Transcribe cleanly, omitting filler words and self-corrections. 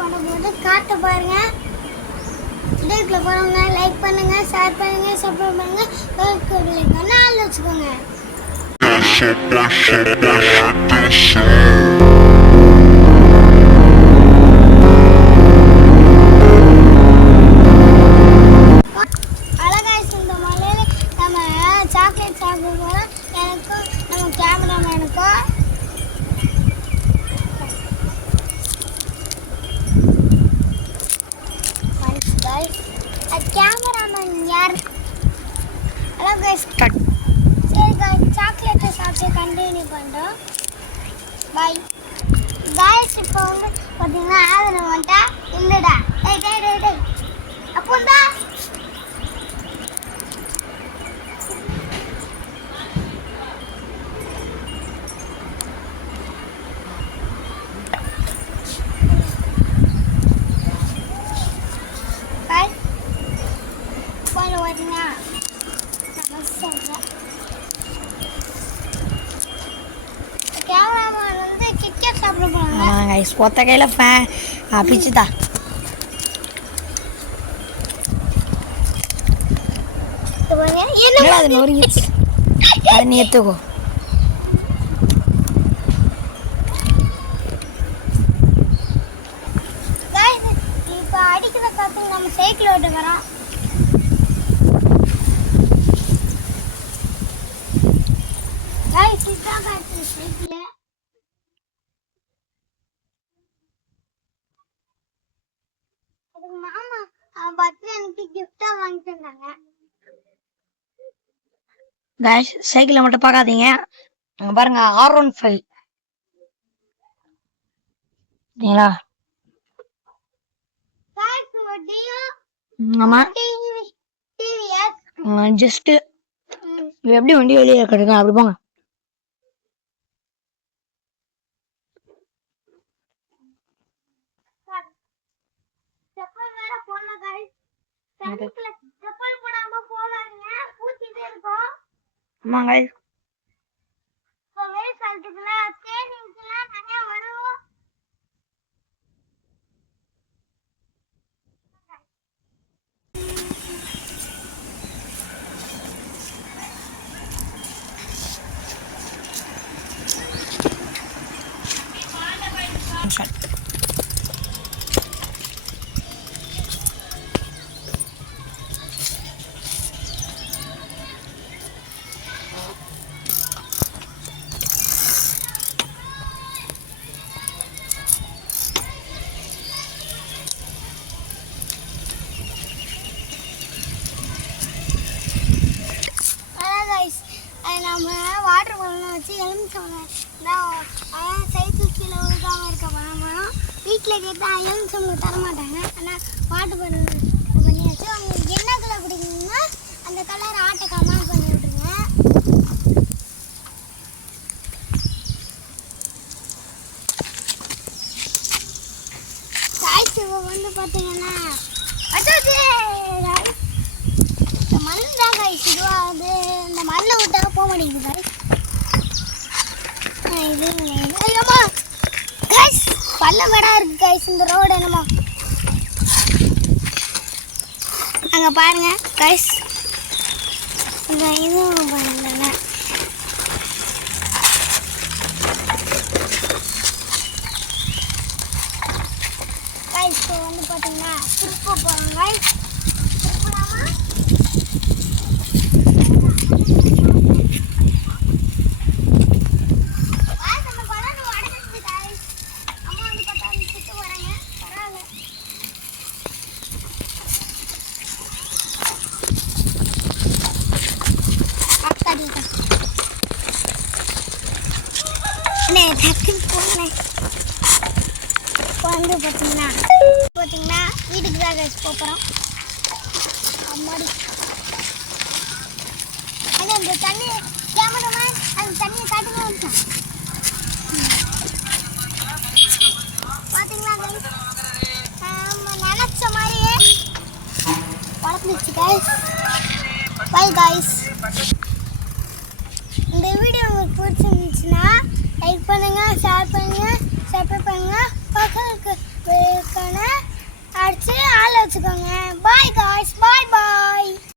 வரும்போது காட்ட பாருங்க. வீடியோக்குள்ள போறவங்க லைக் பண்ணுங்க, ஷேர் பண்ணுங்க, சப்ஸ்கிரைப் பண்ணுங்க, பெல் ஆல் வச்சுக்கோங்க. அழகாய் இந்த மலையில நம்ம சாக்லேட் சாப்பிட போறோம். எனக்கும் நம்ம கேமராமேனுக்கும் கேமராமேன் யார்? ஹலோ கைஸ், சரி கைஸ், சாக்லேட்டை சாப்பிட்டு கண்டினியூ பண்ணுறோம். Bye guys. இப்போ வந்து பார்த்தீங்கன்னா ஆதரவு வந்துட்டா இல்லைடா. டேய் டேய் டேய் டேய் அப்போ தான் கேமராமேன் வந்து கிட்கேட் சாப்பிட போறாங்க. கைஸ் ஒத்த கையில பிச்சுதா. என்னடா அது நொறுங்கிச்சு. அதை நீ எடுத்துக்கோ. கைஸ், இப்போ அடிக்கிற காத்துக்கு நம்ம சைக்கிள் ஓட்ட வரோம். கைஸ், இதான் காத்து சைக்கிள். அதுக்கு மாமா பார்த்து எனக்கு கிஃப்டா வாங்கி தந்தாங்க. கைஸ் சைக்கிளை மட்டும் பார்க்காதீங்க, அங்க பாருங்க R15. சரிங்களா? கைஸ், வண்டியும் ஆமா, டிவிஎஸ் ஜஸ்ட் எப்படி வண்டி வெளியே கட்டுங்க அப்படி போங்க. செப்பல் வேற போடல கைஸ். சைக்கிள்ல செப்பல் போடாம போவாங்க, பூச்சிட்டே இருக்கும். ஆமா கைஸ், இப்போ வெயில் காலத்துக்குள்ள தேனீக்கெல்லாம் நிறைய வரும். நம்ம வாட்டர் பால்லாம் வச்சு எலுமிச்சம்பழம் சைக்கிள் கீழே விழுகாம இருக்க பணம் வீட்டில் கேட்டால் எலுமிச்சம்பழம் தரமாட்டாங்க. ஆனால் வாட்டர் பால் பண்ணியாச்சு. அவங்களுக்கு என்ன கலர் பிடிக்குங்கன்னா அந்த கலர் ஆட்டை கமெண்ட் பண்ணி விட்ருங்க. காய்ச்சி வந்து பார்த்தீங்கன்னா மண் தான் கைஸ். இதுவாகுது, இந்த மண்ணில் விட்டாக போக மாட்டேங்குது கைஸ். இது ஐயோமா கைஸ், பள்ளம் மேடா இருக்கு கைஸ் இந்த ரோடு. என்னமோ அங்கே பாருங்க கைஸ், இந்த இதுவும் பாருங்க. கைஸ் இப்போ வந்து பார்த்தீங்கன்னா திருப்ப போகிறோம் கைஸ். இப்போ வந்து பார்த்தீங்கன்னா வீட்டுக்கு தான் கைஸ் போகிறோம். அம்மாடி அது அந்த தண்ணி கேமராமேன் அந்த தண்ணியை காட்டுங்க வந்துட்டேன். பார்த்தீங்களா கைஸ், நம்ம நினச்ச மாதிரியே வளர்ந்துச்சு கைஸ். Bye guys. இந்த வீடியோ உங்களுக்கு பிடிச்சிருந்துச்சுன்னா லைக் பண்ணுங்க, ஷேர் பண்ணுங்க, சப்ஸ்கிரைப் பண்ணுங்க, பக்கத்துக்கு சேனலை வச்சுக்கோங்க.